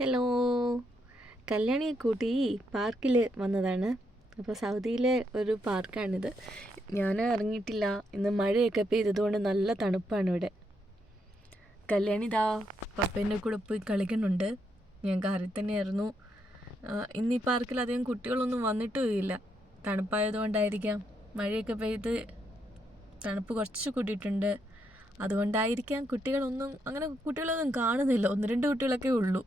Hello, കല്യാണിയെ കൂട്ടി പാർക്കിൽ വന്നതാണ്. അപ്പോൾ സൗദിയിലെ ഒരു പാർക്കാണിത്. ഞാൻ ഇറങ്ങിയിട്ടില്ല, ഇന്ന് മഴയൊക്കെ പെയ്തതുകൊണ്ട് നല്ല തണുപ്പാണ് ഇവിടെ. കല്യാണി ഇതാ പപ്പേൻ്റെ കൂടെ പോയി കളിക്കുന്നുണ്ട്. ഞാൻ കാറിൽ തന്നെയായിരുന്നു. ഇന്ന് ഈ പാർക്കിൽ അധികം കുട്ടികളൊന്നും വന്നിട്ടുമില്ല. തണുപ്പായതുകൊണ്ടായിരിക്കാം, മഴയൊക്കെ പെയ്ത് തണുപ്പ് കുറച്ച് കൂട്ടിയിട്ടുണ്ട്. അതുകൊണ്ടായിരിക്കാം കുട്ടികളൊന്നും കാണുന്നില്ല. 1-2 കുട്ടികളൊക്കെ ഉള്ളൂ.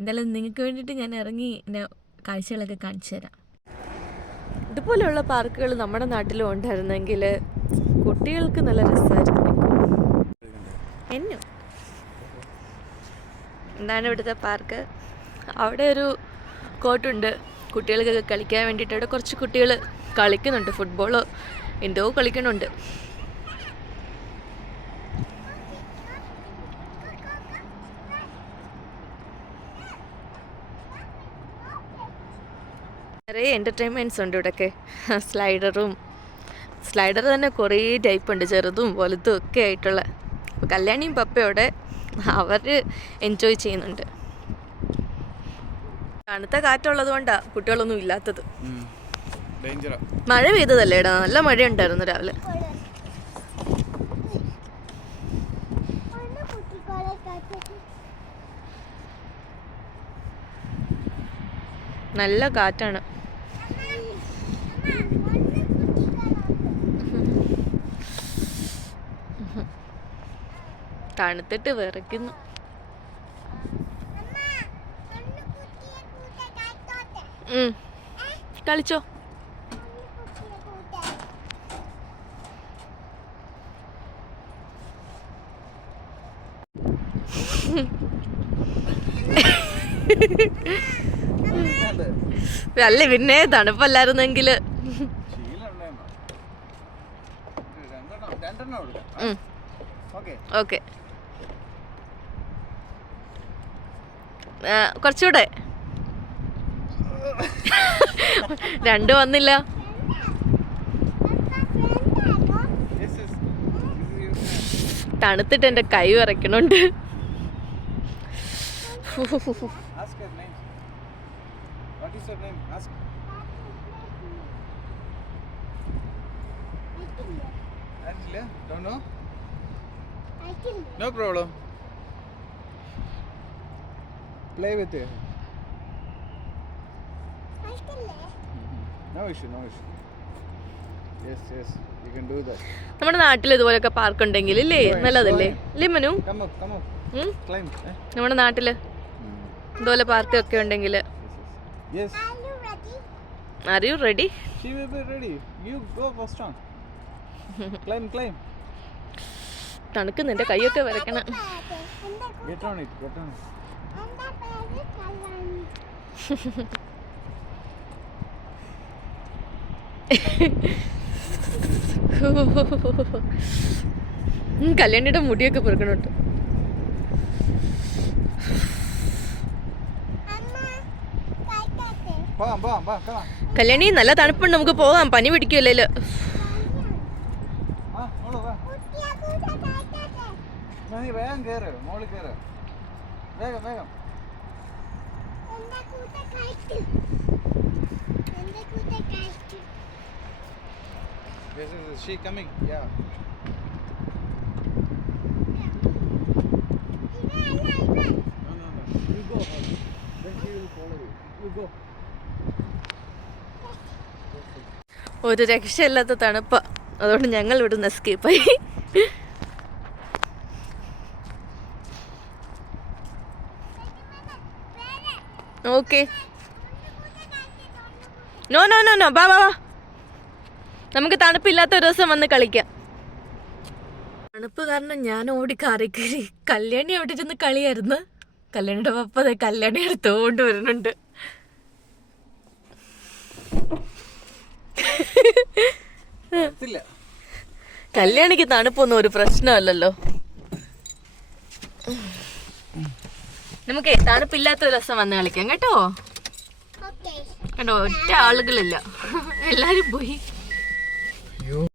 എന്തായാലും നിങ്ങൾക്ക് വേണ്ടിയിട്ട് ഞാൻ ഇറങ്ങി കാഴ്ചകളൊക്കെ കാണിച്ചു തരാം. ഇതുപോലെയുള്ള പാർക്കുകൾ നമ്മുടെ നാട്ടിലും ഉണ്ടായിരുന്നെങ്കിൽ കുട്ടികൾക്ക് നല്ല രസമായിരുന്നു. എന്താണ് ഇവിടുത്തെ പാർക്ക്? അവിടെ ഒരു കോർട്ടുണ്ട് കുട്ടികൾക്കൊക്കെ കളിക്കാൻ വേണ്ടിയിട്ട്. അവിടെ കുറച്ച് കുട്ടികൾ കളിക്കുന്നുണ്ട്, ഫുട്ബോളോ എന്തോ കളിക്കുന്നുണ്ട്. നിറയെ എൻ്റർടൈൻമെൻറ്റ്സ് ഉണ്ട് ഇവിടെയൊക്കെ. സ്ലൈഡർ തന്നെ കുറേ ടൈപ്പ് ഉണ്ട്, ചെറുതും വലുതും ഒക്കെ ആയിട്ടുള്ള. അപ്പോൾ കല്യാണിയും പപ്പയോടെ അവർ എൻജോയ് ചെയ്യുന്നുണ്ട്. തണുത്ത കാറ്റുള്ളത് കൊണ്ടാണ് കുട്ടികളൊന്നും ഇല്ലാത്തത്. മഴ പെയ്തതല്ലേടാ, നല്ല മഴ ഉണ്ടായിരുന്നു രാവിലെ. നല്ല കാറ്റാണ്. തണുത്തിട്ട് വിറയ്ക്കുന്നു. കളിച്ചോ. അല്ല പിന്നെ തണുപ്പല്ലായിരുന്നെങ്കിൽ ഓക്കെ. കുറച്ചുകൂടെ. 2 വന്നില്ല. തണുത്തിട്ട് എൻ്റെ കൈ വിറയ്ക്കണുണ്ട്. No problem. Play with it. No issue. Yes, you can do that. നമ്മുടെ നാട്ടിൽ ഇതുപോലെയൊക്കെ പാർക്ക് ഉണ്ടെങ്കിൽ ഇല്ലേ, നല്ലതല്ലേ അല്ലേ മനു? Come up. Climb. നമ്മുടെ നാട്ടില് ഇതുപോലെ പാർക്കൊക്കെ ഉണ്ടെങ്കിൽ. Yes. Are you ready? She will be ready. You go first on. Climb. തണുക്കുന്ന എൻ്റെ കൈയൊക്കെ വരയ്ക്കണം. Get on it. കല്യാണിയുടെ മുടിയൊക്കെ പെറുക്കണോട്ട്. കല്യാണി നല്ല തണുപ്പുണ്ട്, നമുക്ക് പോകാം. പനി പിടിക്കുമല്ലോ. വേഗം കേറ്, മോളിൽ കേറ്. വേഗം. Is she coming? Yeah. No. You go. Then she will follow you. You go. ഒരു രക്ഷയില്ലാത്ത തണുപ്പ, അതുകൊണ്ട് ഞങ്ങൾ ഇവിടുന്ന് എസ്കേപ്പായി. ഓക്കെ. നോ ബാ. നമുക്ക് തണുപ്പില്ലാത്ത ഒരു ദിവസം വന്ന് കളിക്കാം. തണുപ്പ് കാരണം ഞാൻ ഓടി കാറി കയറി. കല്യാണി അവിടെ ഇരുന്ന് കളിയായിരുന്നു. കല്യാണിയുടെ പപ്പ കല്യാണി എടുത്തോണ്ട് വരുന്നുണ്ട്. കല്യാണിക്ക് തണുപ്പൊന്നും ഒരു പ്രശ്നമല്ലല്ലോ. നമുക്ക് തണുപ്പില്ലാത്ത ഒരു ദിവസം വന്ന് കളിക്കാം കേട്ടോ. കണ്ടോ, ഒറ്റ ആളുകളില്ല, എല്ലാരും പോയി.